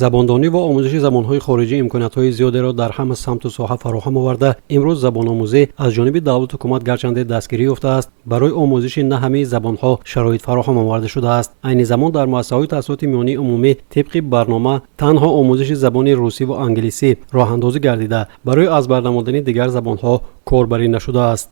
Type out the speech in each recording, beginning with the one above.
забондонӣ ва омӯзиши забонҳои хориҷӣ имкониятҳои зиёдеро дар ҳама самту соҳа фароҳам оварда, имрӯз забономӯзӣ аз ҷониби давлату ҳукумат гарчанде дастгирӣ ёфтааст, барои омӯзиши на ҳамаи забонҳо шароит фароҳам оварда шудааст. Айни замон дар муассисаҳои таҳсилоти миёнии умумӣ тибқи барнома танҳо омӯзиши забони русӣ ва англисӣ роҳандозӣ гардида, барои аз бар намудани дигар забонҳо корбарӣ нашудааст.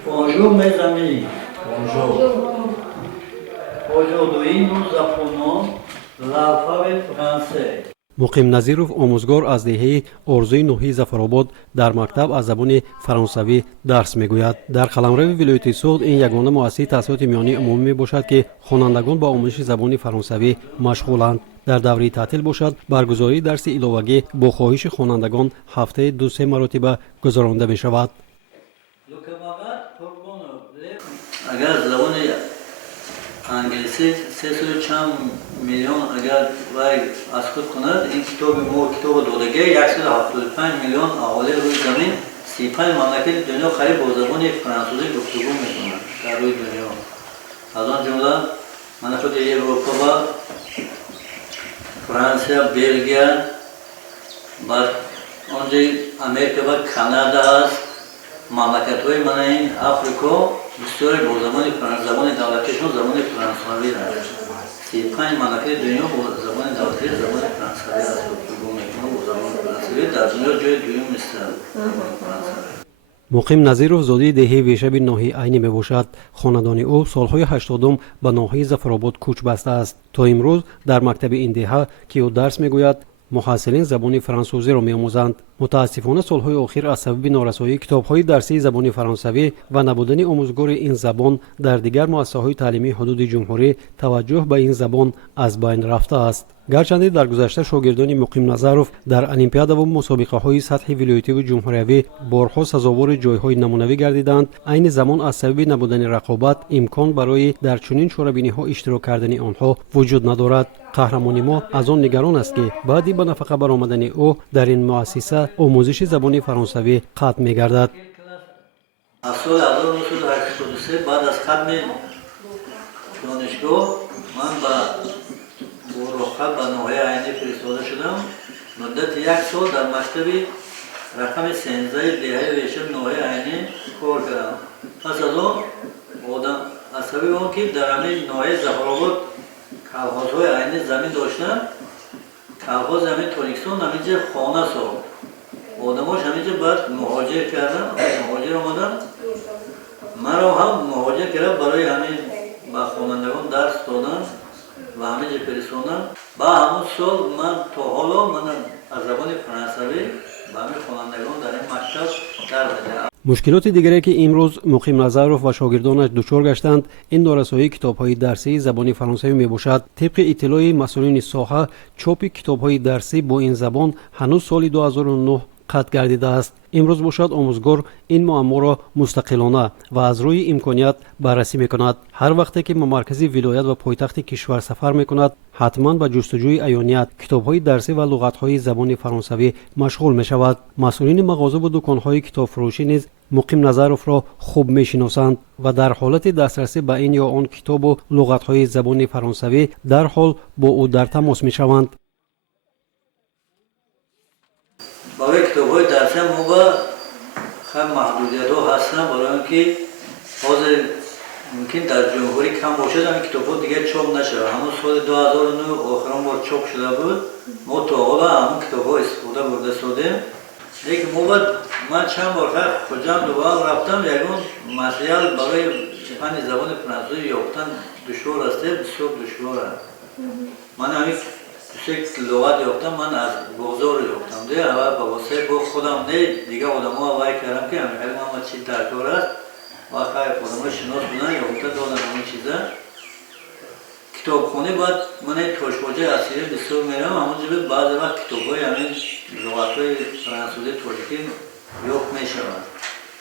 муқим Назиров, омӯзгор аз деҳаи Орзуи ноҳияи Зафаробод, дар мактаб аз забони фаронсавӣ дарс мегӯяд. дар қаламрави вилояти Суғд ин ягона муассисаи таҳсилоти миёнии умумӣ мебошад, ки хонандагон ба омӯзиши забони фаронсавӣ машғуланд. дар давраи таътил бошад, баргузории дарси иловагӣ бо хоҳиши хонандагон ҳафтаи 2-3 маротиба гузаронида мешавад. агар забони англисӣ 3 чанд миллион агар вай аз худ кунад, ин китоби мо китоби додагӣ 175 миллион аҳолии рӯи замин 35 мамлакати дунё қариб бо забони франсузӣ гуфтугӯ мекунанд дар рӯи дунё. аз он ҷумла мана худи Европа ва Франсия, Белгия, баъд онҷои Америка ва Канада аст, мамлакатҳои мана ин Африко бисёре бо забони давлатишон забони франсавӣ аст. 35 мамлакати дунё бо забони давлатӣ забони франсавӣ аст гуфтугӯ мекунанд бо забони франсавӣ дар дунё ҷои дуюм истанд франсавӣ. муқим Назиров зодии деҳаи Вешаби ноҳияи Айни мебошад. хонадони ӯ солҳои 80 ба ноҳияи Зафаробод кӯч бастааст. то имрӯз дар мактаби ин деҳа, ки ӯ дарс мегӯяд, муҳассилин забони франсузиро меомӯзанд. мутаассифона солҳои охир аз сабаби норасоии китобҳои дарсии забони фаронсавӣ ва набудани омӯзгори ин забон дар дигар муассисаҳои таълимии ҳудуди ҷумҳурӣ таваҷҷӯҳ ба ин забон аз байн рафтааст. гарчанде дар гузашта шогирдони муқим Назаров дар олимпиада ва мусобиқаҳои сатҳи вилоятиву ҷумҳуриявӣ борҳо сазовори ҷойҳои намунавӣ гардиданд, айни замон аз сабаби набудани рақобат имкон барои дар чунин чорабиниҳо иштирок кардани онҳо вуҷуд надорад. қаҳрамони мо аз он нигарон аст, ки баъди ба нафақа баромадани ӯ дар ин муассиса омӯзиши забони фаронсавӣ қатъ мегардад. аз соли 1983 баъд аз хатми донишгоҳ ман ба муроқабат ба ноҳияи Айнӣ фиристода шудам. муддати 1 сол дар мактаби рақами 13 деҳаи Вешаби ноҳияи Айнӣ кор кардам. пас аз он аз сабаби он ки дар ҳамин ноҳияи Зафаробод калхозҳои Айнӣ замин доштанд, калхози ҳамин Торикистон ҳаминҷа хона сохт. одамош ҳаминҷа баъд муҳоҷир кардам, муҳоҷир омадам. маро ҳам муҳоҷир кардам барои ҳамин ба хонандагон дарс додан ва ҳаминҷа фиристондан. ба ҳамон сол ман то ҳоло аз забони франсавӣ ба ҳамин хонандагон дар ин мактаб дарс медиҳам. мушкилоти дигаре, ки имрӯз муқим Назаров ва шогирдонаш дучор гаштанд, ин норасоии китобҳои дарсии забони фаронсавӣ мебошад. тибқи иттилои масъулини соҳа, чопи китобҳои дарсӣ бо ин забон ҳанӯз соли 2009 қатъ гардидааст. имрӯз бошад омӯзгор ин муамморо мустақилона ва аз рӯи имконият баррасӣ мекунад. ҳар вақте ки ба маркази вилоят ва пойтахти кишвар сафар мекунад, ҳатман ба ҷустуҷӯи аёният китобҳои дарсӣ ва луғатҳои забони фаронсавӣ машғул мешавад. масъулини мағоза ва дуконҳои китобфурӯшӣ низ муқим Назаровро хуб мешиносанд ва дар ҳолати дастрасӣ ба ин ё он китобу луғатҳои забони фаронсавӣ дарҳол бо ӯ дар тамос мешаванд. барои китобҳои дарсӣ мо ба хеле маҳдудиятҳо ҳастанд, барои он ки ҳозир мумкин дар ҷумҳурӣ кам бошад, ҳамин китобҳо дигар чоп нашавад. ҳамон соли 2009 охирон бор чоп шуда буд. мо то ҳоло ҳамон китобҳо истифода бурда истодем. лекин ман чанд бор хуҷанд дубал рафтам, ягон материал барои фанни забони франсузӣ ёфтан душвор аст, бисёр душвор аст. ман ҳамин луғат ёфтам, ман аз бозор ёфтам. аввал ба воситаи бо худам дигар одамҳо вай кардам, ки ҳамин чӣ даркор аст. ва хайр одамҳои шинос буданд, ёфта доданд ҳамин чиза. китобхонӣ баъд ман тошбоҷаи асири бисёр мерам, ҳамонҷа баъзе вақт китобҳои ҳамин луғатҳои франсузӣ торикӣ ёфт мешаванд.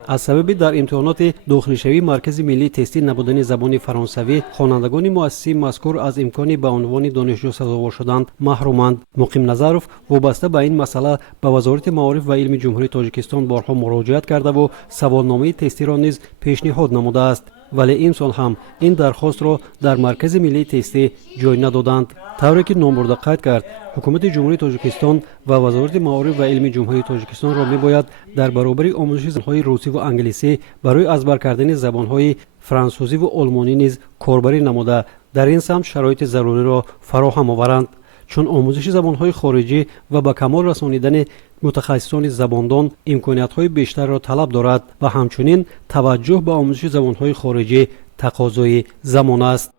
аз сабаби дар имтиҳоноти дохилишавии маркази миллии тестӣ набудани забони фаронсавӣ, хонандагони муассисаи мазкур аз имкони ба унвони донишҷӯ сазовор шудан маҳруманд. муқим Назаров вобаста ба ин масъала ба вазорати маориф ва илми ҷумҳурии Тоҷикистон борҳо муроҷиат кардаву саволномаи тестиро низ пешниҳод намудааст. вале имсол ҳам ин дархостро дар маркази миллии тестӣ ҷой надоданд. тавре ки номбурда қайд кард, ҳукумати ҷумҳурии тоҷикистон ва вазорати маориф ва илми ҷумҳурии тоҷикистонро мебояд дар баробари омӯзиши забонҳои русиву англисӣ барои азбар кардани забонҳои франсузиву олмонӣ низ корбарӣ намуда дар ин самт шароити заруриро фароҳам оваранд, чун омӯзиши забонҳои хориҷӣ ва ба камол расонидани мутахассисони забондон имкониятҳои бештарро талаб дорад ва ҳамчунин таваҷҷӯҳ ба омӯзиши забонҳои хориҷӣ тақозои замон аст.